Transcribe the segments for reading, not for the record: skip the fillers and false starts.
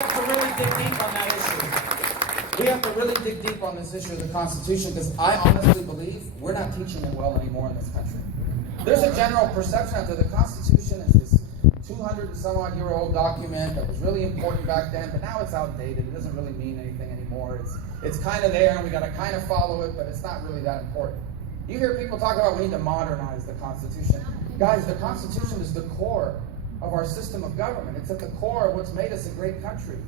have to really dig deep on that issue. We have to really dig deep on this issue of the Constitution, because I honestly believe we're not teaching it well anymore in this country. There's a general perception out there the Constitution is this 200 and some odd year old document that was really important back then, but now it's outdated. It doesn't really mean anything anymore. It's kind of there, and we got to kind of follow it, but it's not really that important. You hear people talk about we need to modernize the Constitution. Guys, the Constitution is the core of our system of government. It's at the core of what's made us a great country.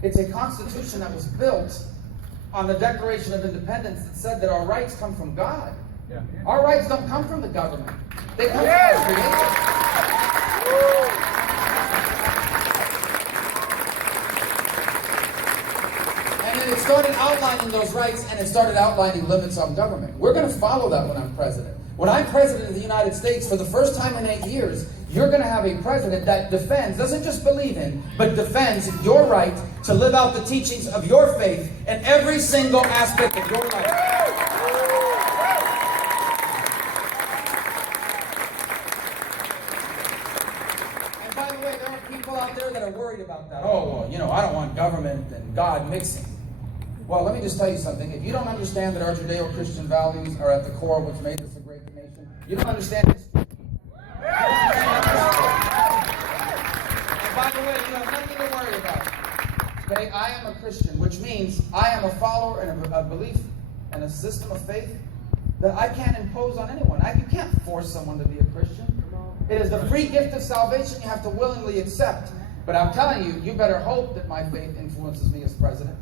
It's a Constitution that was built on the Declaration of Independence that said that our rights come from God. Yeah. Our rights don't come from the government. They come from our Creator. And then it started outlining those rights, and it started outlining limits on government. We're going to follow that when I'm president. When I'm president of the United States, for the first time in 8 years, you're going to have a president that defends, doesn't just believe in, but defends your right to live out the teachings of your faith in every single aspect of your life. And by the way, there are people out there that are worried about that. Oh, well, I don't want government and God mixing. Well, let me just tell you something. If you don't understand that our Judeo-Christian values are at the core of what's made us a great nation, you don't understand history. And by the way, you have nothing to worry about. Okay, I am a Christian, which means I am a follower and a belief and a system of faith that I can't impose on anyone. You can't force someone to be a Christian. It is the free gift of salvation you have to willingly accept. But I'm telling you, you better hope that my faith influences me as president.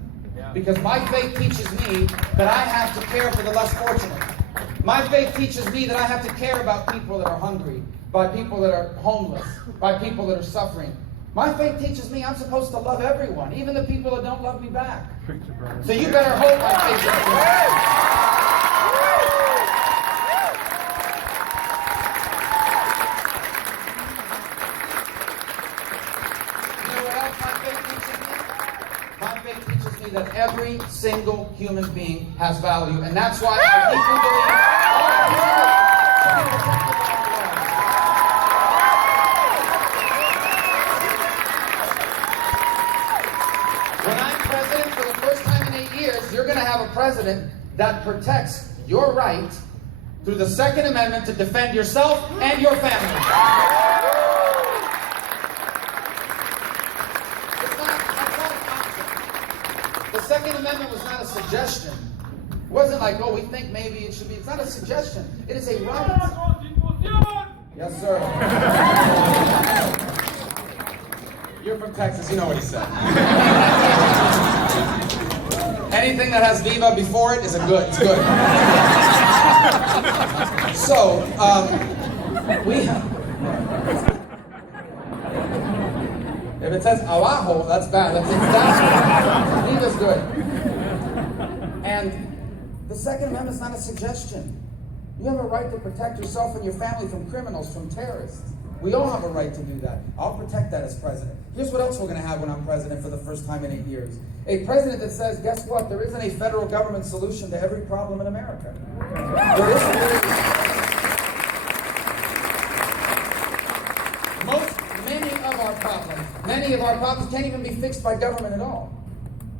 Because my faith teaches me that I have to care for the less fortunate. My faith teaches me that I have to care about people that are hungry, by people that are homeless, by people that are suffering. My faith teaches me I'm supposed to love everyone, even the people that don't love me back. So you better hope my faith influences. That every single human being has value, and that's why I deeply believe when I'm president for the first time in 8 years, you're going to have a president that protects your right through the Second Amendment to defend yourself and your family. The Second Amendment was not a suggestion. It wasn't like, oh, we think maybe it should be. It's not a suggestion. It is a right. Yes, sir. You're from Texas. You know what he said. Anything that has viva before it is it's good. So, if it says abajo, that's bad. That's Viva's good. And the Second Amendment is not a suggestion. You have a right to protect yourself and your family from criminals, from terrorists. We all have a right to do that. I'll protect that as president. Here's what else we're going to have when I'm president for the first time in 8 years. A president that says, guess what? There isn't a federal government solution to every problem in America. There isn't. Many of our problems can't even be fixed by government at all.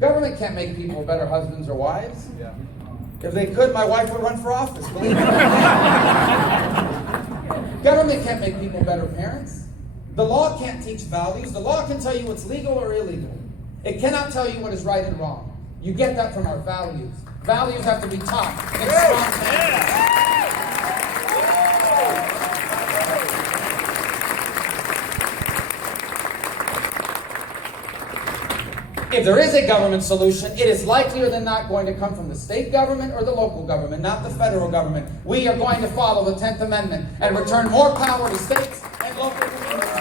Government can't make people better husbands or wives. Yeah. If they could, my wife would run for office, believe me. Government can't make people better parents. The law can't teach values. The law can tell you what's legal or illegal. It cannot tell you what is right and wrong. You get that from our values. Values have to be taught in strong families. If there is a government solution, it is likelier than not going to come from the state government or the local government, not the federal government. We are going to follow the 10th Amendment and return more power to states and local communities.